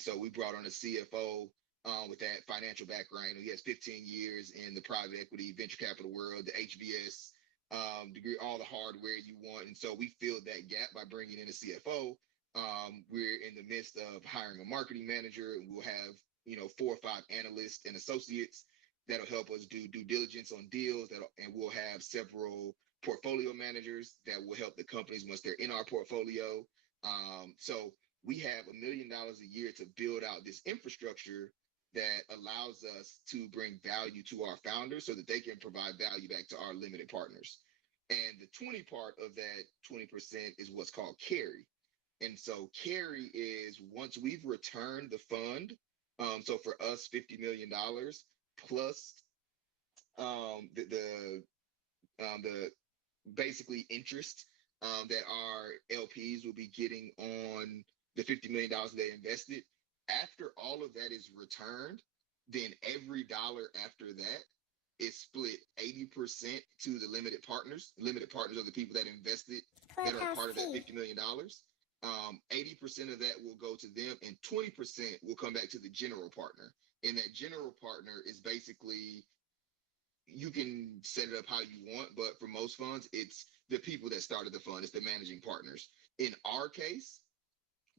And so we brought on a CFO with that financial background. He has 15 years in the private equity venture capital world, the HBS degree, all the hardware you want. And so we filled that gap by bringing in a CFO. We're in the midst of hiring a marketing manager, and we'll have 4 or 5 analysts and associates that'll help us do due diligence on deals. And we'll have several portfolio managers that will help the companies once they're in our portfolio. So we have $1 million a year to build out this infrastructure that allows us to bring value to our founders so that they can provide value back to our limited partners. And the 20 part of that 20% is what's called carry. And so carry is once we've returned the fund, so for us, $50 million plus the basically interest that our LPs will be getting on the $50 million they invested. After all of that is returned, then every dollar after that is split 80% to the limited partners. Limited partners are the people that invested that are part of that $50 million. 80% of that will go to them, and 20% will come back to the general partner. And that general partner is basically, you can set it up how you want, but for most funds, it's the people that started the fund, it's the managing partners. In our case,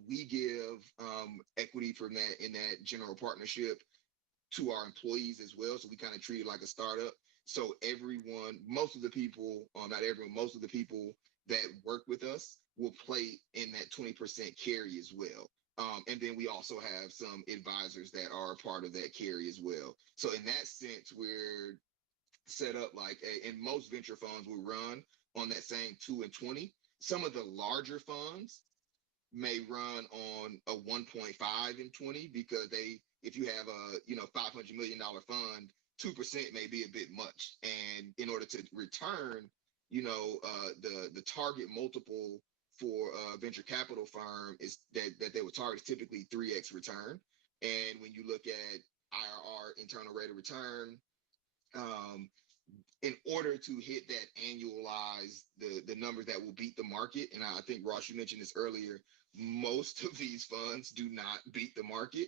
we give equity from that in that general partnership to our employees as well. So we kind of treat it like a startup. So everyone, most of the people, not everyone, most of the people that work with us will play in that 20% carry as well. And then we also have some advisors that are a part of that carry as well. So in that sense, we're set up like and most venture funds will run on that same 2 and 20. Some of the larger funds may run on a 1.5 and 20 because if you have a $500 million fund, 2% may be a bit much. And in order to return, the target multiple for a venture capital firm is that they would target typically 3x return. And when you look at IRR, internal rate of return, in order to hit that annualize the numbers that will beat the market, and I think Ross, you mentioned this earlier, most of these funds do not beat the market.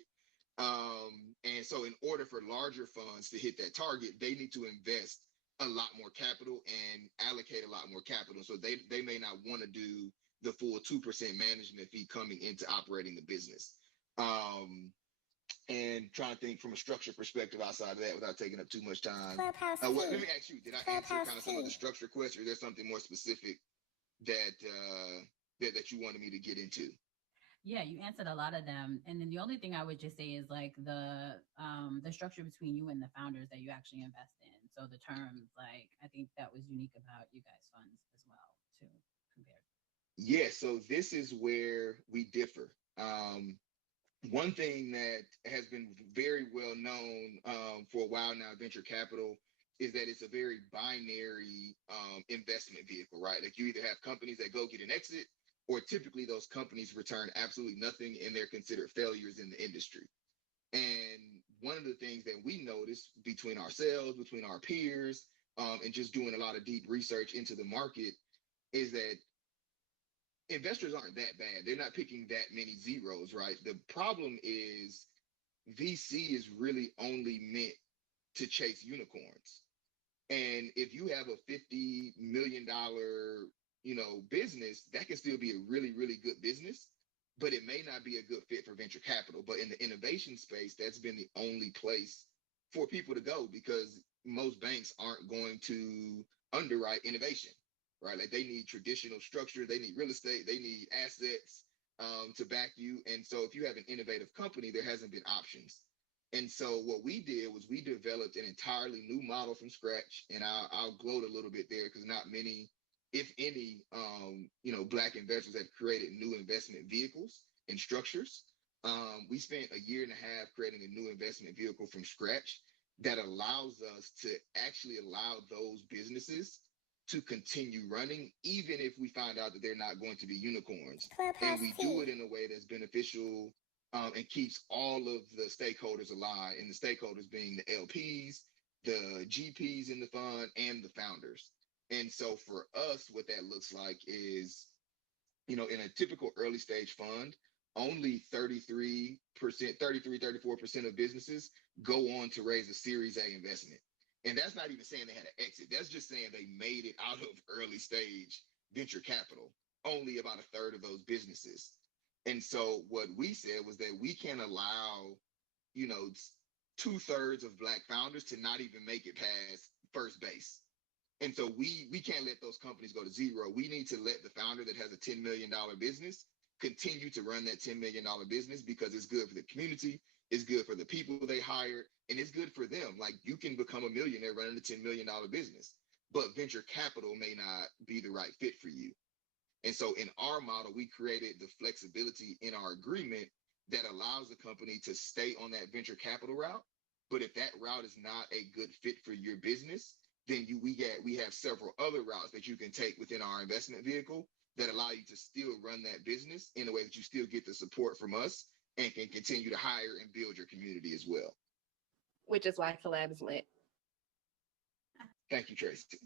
And so in order for larger funds to hit that target, they need to invest a lot more capital and allocate a lot more capital. So they may not want to do the full 2% management fee coming into operating the business. And trying to think from a structure perspective outside of that without taking up too much time. Let me ask you, did I answer kind of some of the structure questions? Or is there something more specific that you wanted me to get into? Yeah, you answered a lot of them. And then the only thing I would just say is like the structure between you and the founders that you actually invest in. So the terms, like, I think that was unique about you guys' funds as well, too, compared. Yeah, so this is where we differ. One thing that has been very well known for a while now, venture capital, is that it's a very binary investment vehicle, right? Like you either have companies that go get an exit, or typically those companies return absolutely nothing and they're considered failures in the industry. And one of the things that we noticed between ourselves, between our peers, and just doing a lot of deep research into the market is that investors aren't that bad. They're not picking that many zeros, right? The problem is VC is really only meant to chase unicorns. And if you have a $50 million, business, that can still be a really, really good business, but it may not be a good fit for venture capital. But in the innovation space, that's been the only place for people to go because most banks aren't going to underwrite innovation, right? Like they need traditional structure, they need real estate, they need assets to back you. And so if you have an innovative company, there hasn't been options. And so what we did was we developed an entirely new model from scratch. And I'll gloat a little bit there because not many, if any, Black investors have created new investment vehicles and structures. We spent a year and a half creating a new investment vehicle from scratch that allows us to actually allow those businesses to continue running, even if we find out that they're not going to be unicorns. And we do it in a way that's beneficial and keeps all of the stakeholders aligned, and the stakeholders being the LPs, the GPs in the fund, and the founders. And so for us, what that looks like is, in a typical early stage fund, only 34% of businesses go on to raise a Series A investment. And that's not even saying they had an exit. That's just saying they made it out of early stage venture capital. Only about a third of those businesses. And so what we said was that we can't allow, you know, 2/3 of Black founders to not even make it past first base. And so we can't let those companies go to zero. We need to let the founder that has a $10 million business continue to run that $10 million business, because it's good for the community, it's good for the people they hired, and it's good for them. Like, you can become a millionaire running a $10 million business, but venture capital may not be the right fit for you. And so in our model, we created the flexibility in our agreement that allows the company to stay on that venture capital route. But if that route is not a good fit for your business, then we have several other routes that you can take within our investment vehicle that allow you to still run that business in a way that you still get the support from us and can continue to hire and build your community as well. Which is why Collab is lit. Thank you, Tracy.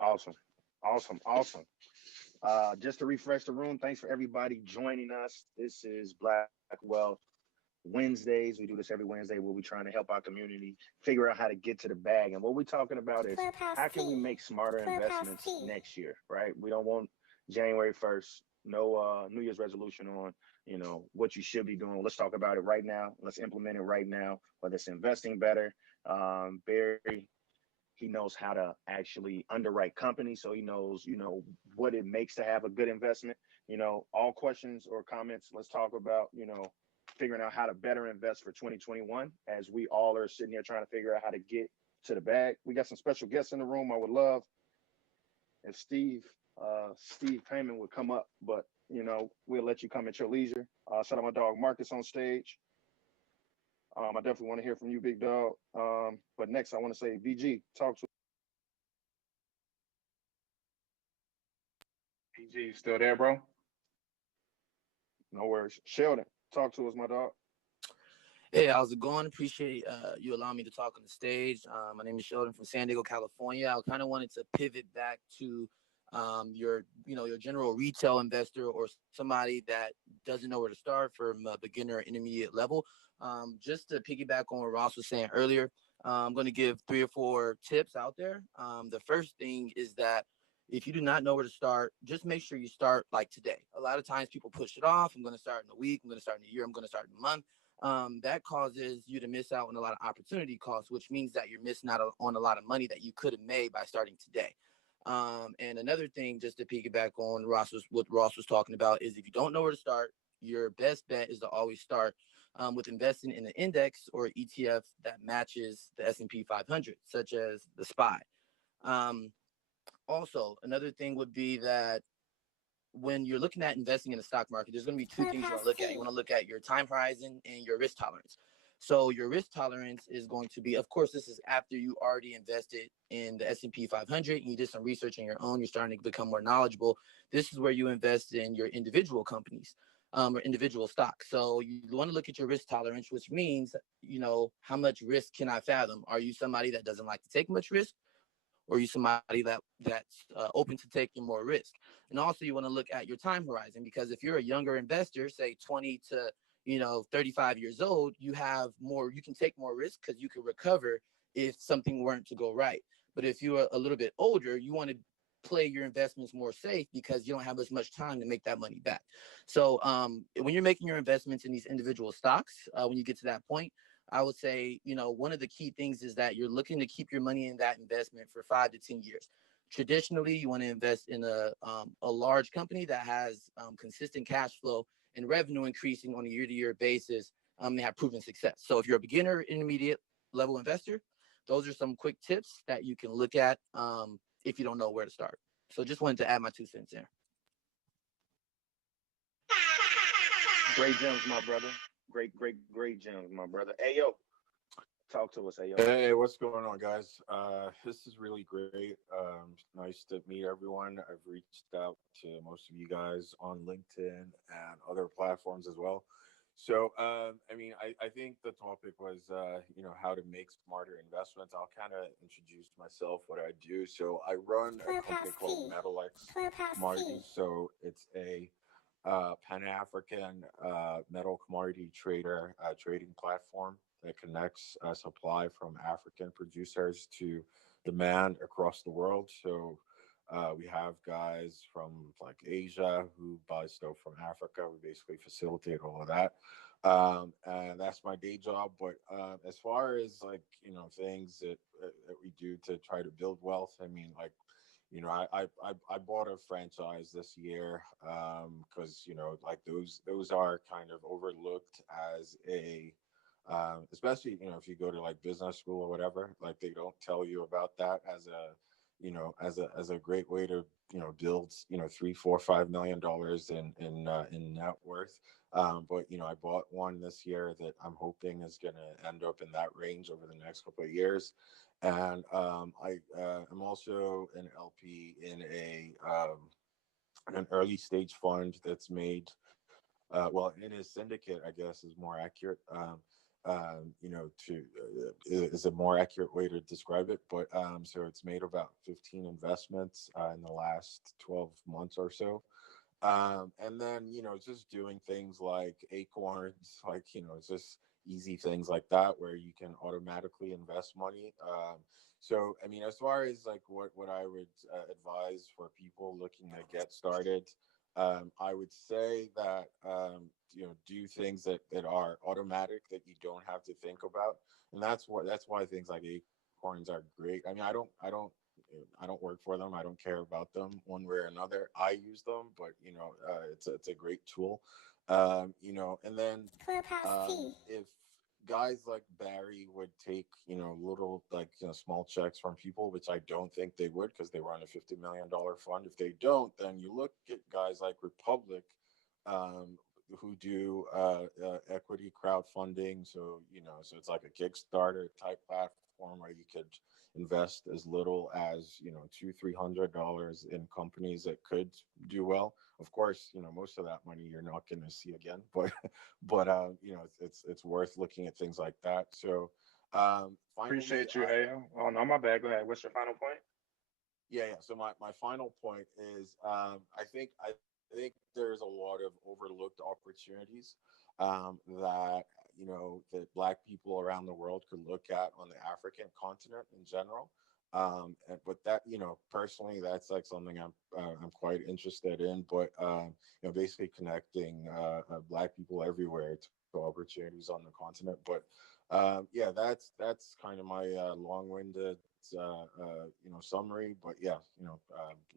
Awesome. Just to refresh the room, thanks for everybody joining us. This is Black Wealth Wednesdays. We do this every Wednesday where we're trying to help our community figure out how to get to the bag. And what we're talking about is how can we make smarter investments next year, right? We don't want January 1st, no New Year's resolution on, what you should be doing. Let's talk about it right now. Let's implement it right now, whether it's investing better. Barry, he knows how to actually underwrite companies. So he knows, what it makes to have a good investment. All questions or comments, let's talk about, figuring out how to better invest for 2021 as we all are sitting here trying to figure out how to get to the bag. We got some special guests in the room. I would love if Steve Payman would come up, but we'll let you come at your leisure. Shout out my dog Marcus on stage. I definitely want to hear from you, big dog. But next I want to say, VG, talk to VG, you still there, bro? No worries. Sheldon, talk to us, my dog. Hey, how's it going? Appreciate you allowing me to talk on the stage. My name is Sheldon from San Diego, California. I kind of wanted to pivot back to your general retail investor or somebody that doesn't know where to start from a beginner or intermediate level. Just to piggyback on what Ross was saying earlier, I'm going to give 3 or 4 tips out there. The first thing is that if you do not know where to start, just make sure you start like today. A lot of times people push it off. I'm going to start in a week. I'm going to start in a year. I'm going to start in a month. That causes you to miss out on a lot of opportunity costs, which means that you're missing out on a lot of money that you could have made by starting today. And another thing, just to piggyback on what Ross was talking about, is if you don't know where to start, your best bet is to always start with investing in an index or ETF that matches the S&P 500, such as the SPY. Also, another thing would be that when you're looking at investing in the stock market, there's going to be 2 things you want to look at. You want to look at your time horizon and your risk tolerance. So your risk tolerance is going to be, of course, this is after you already invested in the S&P 500 and you did some research on your own. You're starting to become more knowledgeable. This is where you invest in your individual companies or individual stocks. So you want to look at your risk tolerance, which means, how much risk can I fathom? Are you somebody that doesn't like to take much risk? Or are you somebody that's open to taking more risk? And also you want to look at your time horizon, because if you're a younger investor, say 20 to 35 years old, you can take more risk because you can recover if something weren't to go right. But if you're a little bit older, you want to play your investments more safe because you don't have as much time to make that money back. So when you're making your investments in these individual stocks, when you get to that point, I would say, one of the key things is that you're looking to keep your money in that investment for 5 to 10 years. Traditionally, you want to invest in a large company that has consistent cash flow and revenue increasing on a year-to-year basis. They have proven success. So if you're a beginner, intermediate level investor, those are some quick tips that you can look at if you don't know where to start. So just wanted to add my 2 cents there. Great gems, my brother. Great gems, my brother. Ayo, talk to us, Ayo. Hey, what's going on, guys? This is really great. Nice to meet everyone. I've reached out to most of you guys on LinkedIn and other platforms as well. So, I think the topic was, how to make smarter investments. I'll kind of introduce myself, what I do. So I run a company called Metalex Commodities. So it's a Pan-African metal commodity trader trading platform that connects supply from African producers to demand across the world. So we have guys from like Asia who buy stuff from Africa. We basically facilitate all of that. And that's my day job. But as far as like, things that we do to try to build wealth, I mean, like, I bought a franchise this year because like those are kind of overlooked as a especially if you go to like business school or whatever, like they don't tell you about that as a as a great way to build 3 4 5 million dollars in net worth. But I bought one this year that I'm hoping is going to end up in that range over the next couple of years. And I'm also an LP in an early stage fund that's made well, in a syndicate, I guess is more accurate. To is a more accurate way to describe it. But so it's made about 15 investments in the last 12 months or so. And then just doing things like Acorns, like just easy things like that where you can automatically invest money. So I mean, as far as like what I would advise for people looking to get started, I would say that do things that are automatic that you don't have to think about, and that's why things like Acorns are great. I mean, I don't work for them. I don't care about them one way or another. I use them, but it's a great tool. And then if guys like Barry would take little like small checks from people, which I don't think they would because they run a $50 million fund. If they don't, then you look at guys like Republic, who do equity crowdfunding. So so it's like a Kickstarter type platform where you could invest as little as $200-300 in companies that could do well. Of course, most of that money you're not going to see again, but it's worth looking at things like that. So finally, Appreciate you, Ayo. Oh no, my bad. Go ahead. What's your final point? yeah. So my final point is I think there's a lot of overlooked opportunities that that Black people around the world could look at on the African continent in general. But that personally, that's like something I'm quite interested in. But basically connecting Black people everywhere to opportunities on the continent. But yeah, that's kind of my long-winded summary. But yeah,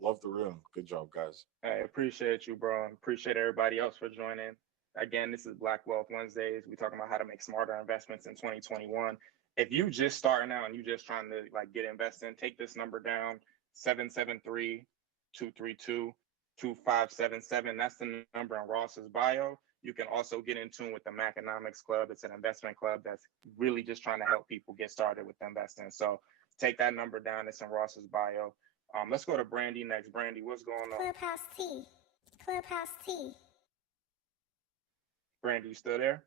love the room. Good job, guys. I appreciate you, bro. And appreciate everybody else for joining. Again, this is Black Wealth Wednesdays. We're talking about how to make smarter investments in 2021. If you just starting out and you just trying to like get investing, take this number down, 773-232-2577. That's the number in Ross's bio. You can also get in tune with the Maconomics Club. It's an investment club that's really just trying to help people get started with investing. So take that number down. It's in Ross's bio. Let's go to Brandy next. Brandy, what's going on? Clubhouse T. Clubhouse T. Brandy, you still there?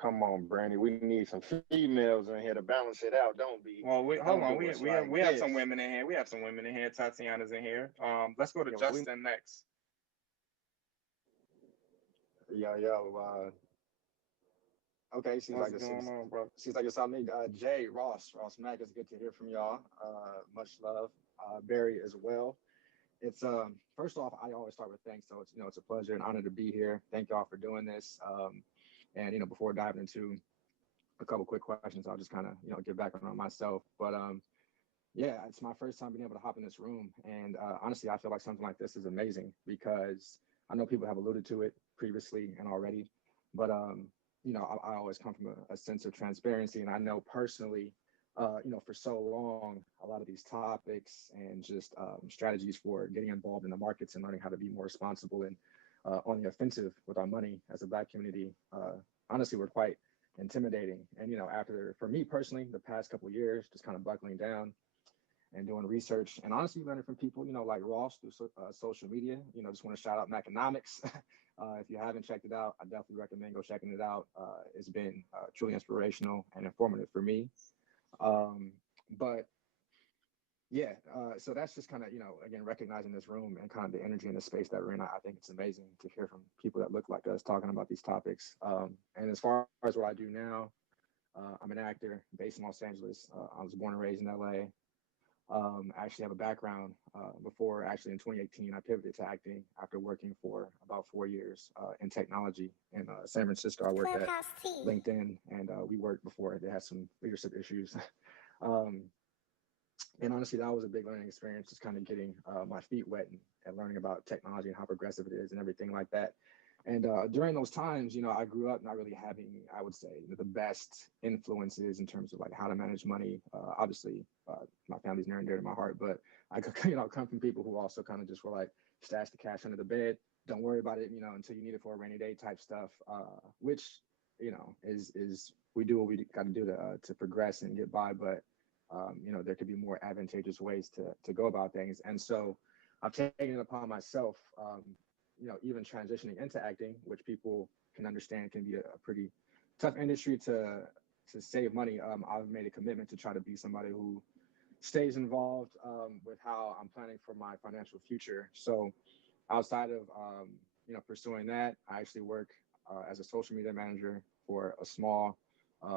Come on, Brandy. We need some females in here to balance it out, don't we? Well, hold on. We have this. some women in here. We have some women in here. Tatiana's in here. Let's go to Justin next. Okay, seems like it's on me. Jay, Ross Mack, it's good to hear from y'all. Much love. Barry as well. It's first off, I always start with thanks. So it's a pleasure and honor to be here. Thank y'all for doing this. And before diving into a couple quick questions, I'll just kind of get back on myself. But yeah, it's my first time being able to hop in this room, and honestly, I feel like something like this is amazing because I know people have alluded to it previously and already, but I always come from a sense of transparency, and I know personally, for so long, a lot of these topics and just strategies for getting involved in the markets and learning how to be more responsible and on the offensive with our money as a Black community, honestly, were quite intimidating. And for me personally, the past couple of years, just kind of buckling down and doing research and honestly learning from people, like Ross through social media. Just want to shout out Maconomics. If you haven't checked it out, I definitely recommend go checking it out. It's been truly inspirational and informative for me. But yeah, so that's just kind of, again, recognizing this room and kind of the energy in the space that we're in. I think it's amazing to hear from people that look like us talking about these topics. And as far as what I do now, I'm an actor based in Los Angeles. I was born and raised in LA. I actually have a background before, actually in 2018, I pivoted to acting after working for about 4 years in technology in San Francisco. I worked at Clubhouse T. LinkedIn, and we worked before. They had some leadership issues. um, and honestly, that was a big learning experience, just kind of getting my feet wet and learning about technology and how progressive it is and everything like that. And during those times, I grew up not really having, I would say, the best influences in terms of like how to manage money. Obviously, my family's near and dear to my heart, but I could, come from people who also kind of just were like, stash the cash under the bed, don't worry about it, until you need it for a rainy day type stuff, which, is we do what we got to do to progress and get by. But there could be more advantageous ways to go about things. And so I've taken it upon myself, even transitioning into acting, which people can understand can be a pretty tough industry to save money. I've made a commitment to try to be somebody who stays involved with how I'm planning for my financial future. So outside of, pursuing that, I actually work as a social media manager for a small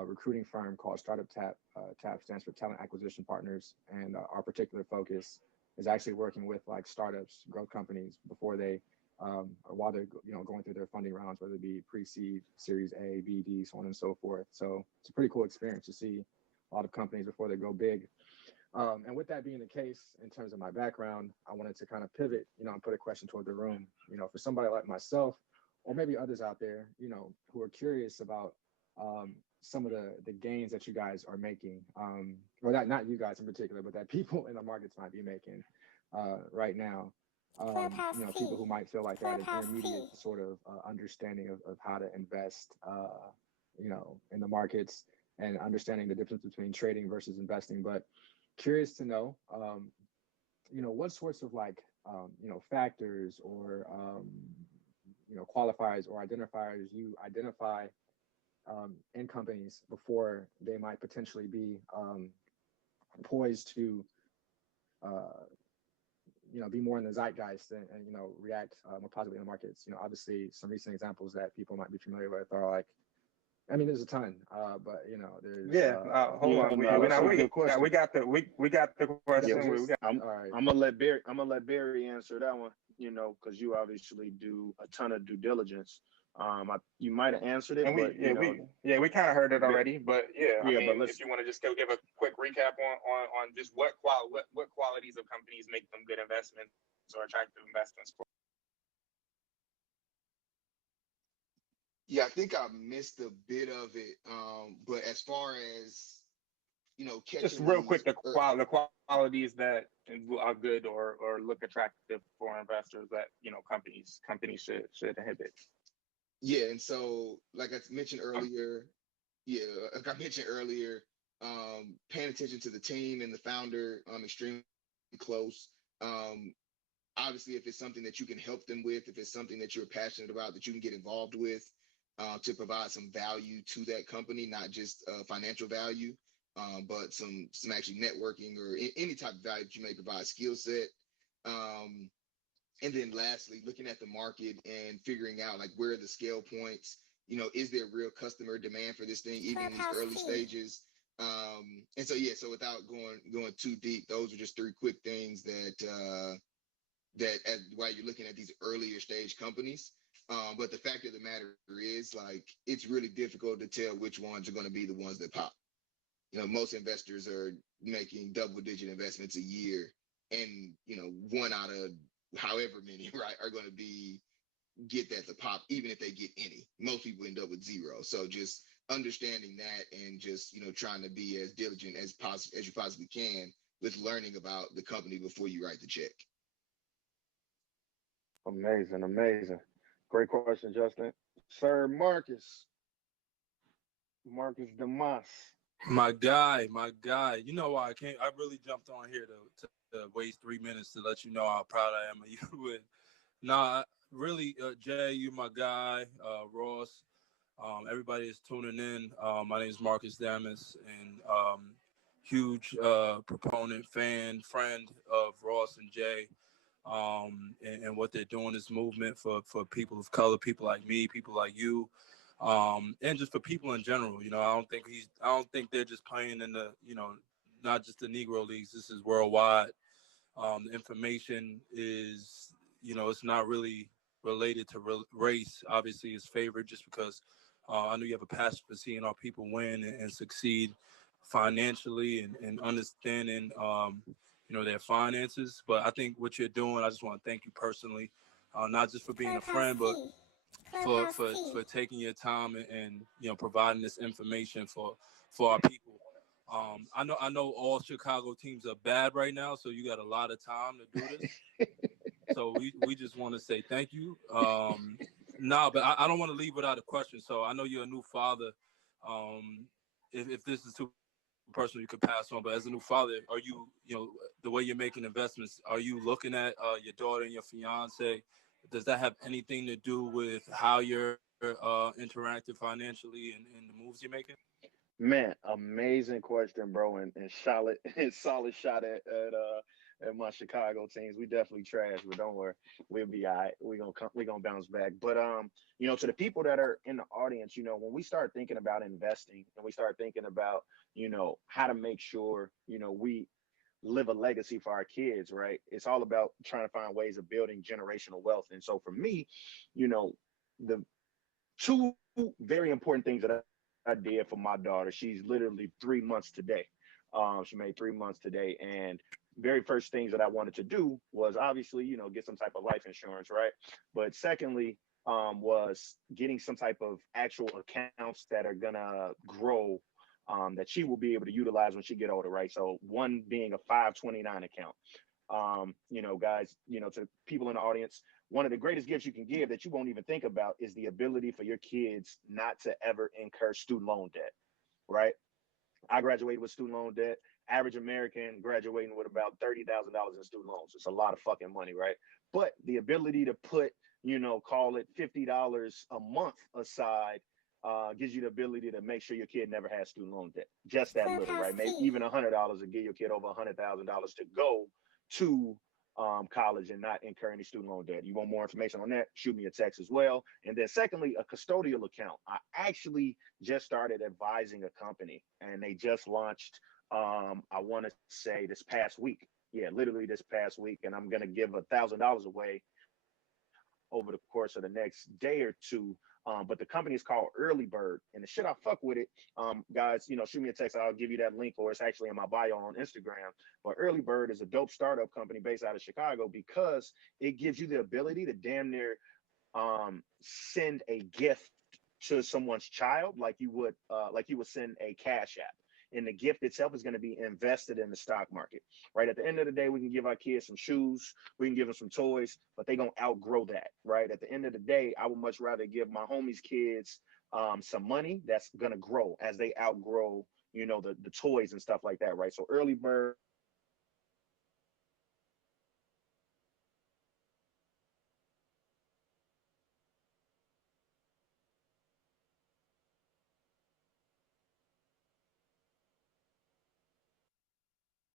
recruiting firm called Startup Tap. TAP stands for Talent Acquisition Partners, and our particular focus is actually working with like startups, growth companies before they, or while they're going through their funding rounds, whether it be pre-seed, Series A, B, D, so on and so forth. So it's a pretty cool experience to see a lot of companies before they go big. And with that being the case, in terms of my background, I wanted to kind of pivot, and put a question toward the room, for somebody like myself, or maybe others out there, who are curious about some of the gains that you guys are making, or not you guys in particular, but that people in the markets might be making right now. Clubhouse People who T. might feel like they're at an Clubhouse intermediate T. sort of understanding of how to invest, in the markets and understanding the difference between trading versus investing. But curious to know, what sorts of like, factors or, qualifiers or identifiers you identify in companies before they might potentially be poised to, be more in the zeitgeist and react more positively in the markets. Obviously, some recent examples that people might be familiar with are like, I mean, there's a ton, but there's hold on. That's a good question. We got the question. Yeah, all right. I'm gonna let Barry answer that one. Because you obviously do a ton of due diligence. You might have answered it, And but we kind of heard it already, but I mean, but if you want to just go give a quick recap on just what qualities of companies make them good investments or attractive investments for. Yeah, I think I missed a bit of it. But as far as Just catching real quick, these, the qualities that are good or look attractive for investors that companies should inhibit. yeah, and so like I mentioned earlier, like I mentioned earlier, paying attention to the team and the founder, extremely close. Obviously, if it's something that you can help them with, if it's something that you're passionate about, that you can get involved with, to provide some value to that company, not just financial value, but some actually networking or any type of value that you may provide, skill set. And then lastly, looking at the market and figuring out like where are the scale points, is there real customer demand for this thing, even in these early stages? And so without going too deep, those are just three quick things that while you're looking at these earlier stage companies. But the fact of the matter is, like, it's really difficult to tell which ones are going to be the ones that pop. Most investors are making double-digit investments a year, and one out of however many, right, are going to get that to pop, even if they get any. Most people end up with zero. So just understanding that and just trying to be as diligent as you possibly can with learning about the company before you write the check. Amazing. Great question, Justin. Sir Marcus Demas. My guy. You know why I came? I really jumped on here to waste 3 minutes to let you know how proud I am of you. And really, Jay, you my guy. Ross, everybody is tuning in. My name is Marcus Damas, and huge proponent, fan, friend of Ross and Jay, and what they're doing, this movement for people of color, people like me, people like you, and just for people in general. I don't think they're just playing in the, not just the Negro leagues. This is worldwide. The information is, it's not really related to race. Obviously, it's favored just because I know you have a passion for seeing our people win and succeed financially and understanding, their finances. But I think what you're doing, I just want to thank you personally, not just for being a friend, but for taking your time and providing this information for our people. I know all Chicago teams are bad right now, so you got a lot of time to do this. So we just want to say thank you. But I don't want to leave without a question. So I know you're a new father. If this is too personal, you could pass on. But as a new father, are you, the way you're making investments, are you looking at your daughter and your fiance? Does that have anything to do with how you're interacting financially and the moves you're making? Man, amazing question, bro, and solid, solid shot at my Chicago teams. We definitely trash, but don't worry, we'll be all right. We're gonna bounce back. But to the people that are in the audience, when we start thinking about investing and we start thinking about, how to make sure, we live a legacy for our kids, right? It's all about trying to find ways of building generational wealth. And so for me, the two very important things that I did for my daughter. She's literally 3 months today. She made 3 months today. And very first things that I wanted to do was obviously, get some type of life insurance, right? But secondly, was getting some type of actual accounts that are gonna grow, that she will be able to utilize when she get older, right? So one being a 529 account. Guys, to people in the audience, one of the greatest gifts you can give that you won't even think about is the ability for your kids not to ever incur student loan debt, right? I graduated with student loan debt. Average American graduating with about $30,000 in student loans. It's a lot of fucking money, right? But the ability to put, call it $50 a month aside, gives you the ability to make sure your kid never has student loan debt. Just that little, right? Maybe even $100 to give your kid over $100,000 to go to college and not incur any student loan debt. You want more information on that? Shoot me a text as well. And then secondly, a custodial account. I actually just started advising a company and they just launched, I want to say this past week. Yeah, literally this past week. And I'm going to give $1,000 away over the course of the next day or two. But the company is called Early Bird, and the shit I fuck with it, guys, shoot me a text. I'll give you that link, or it's actually in my bio on Instagram. But Early Bird is a dope startup company based out of Chicago because it gives you the ability to damn near send a gift to someone's child like you would send a Cash App. And the gift itself is going to be invested in the stock market, right? At the end of the day, we can give our kids some shoes, we can give them some toys, but they're going to outgrow that, right? At the end of the day, I would much rather give my homies' kids some money that's going to grow as they outgrow, the toys and stuff like that, right? So Early Bird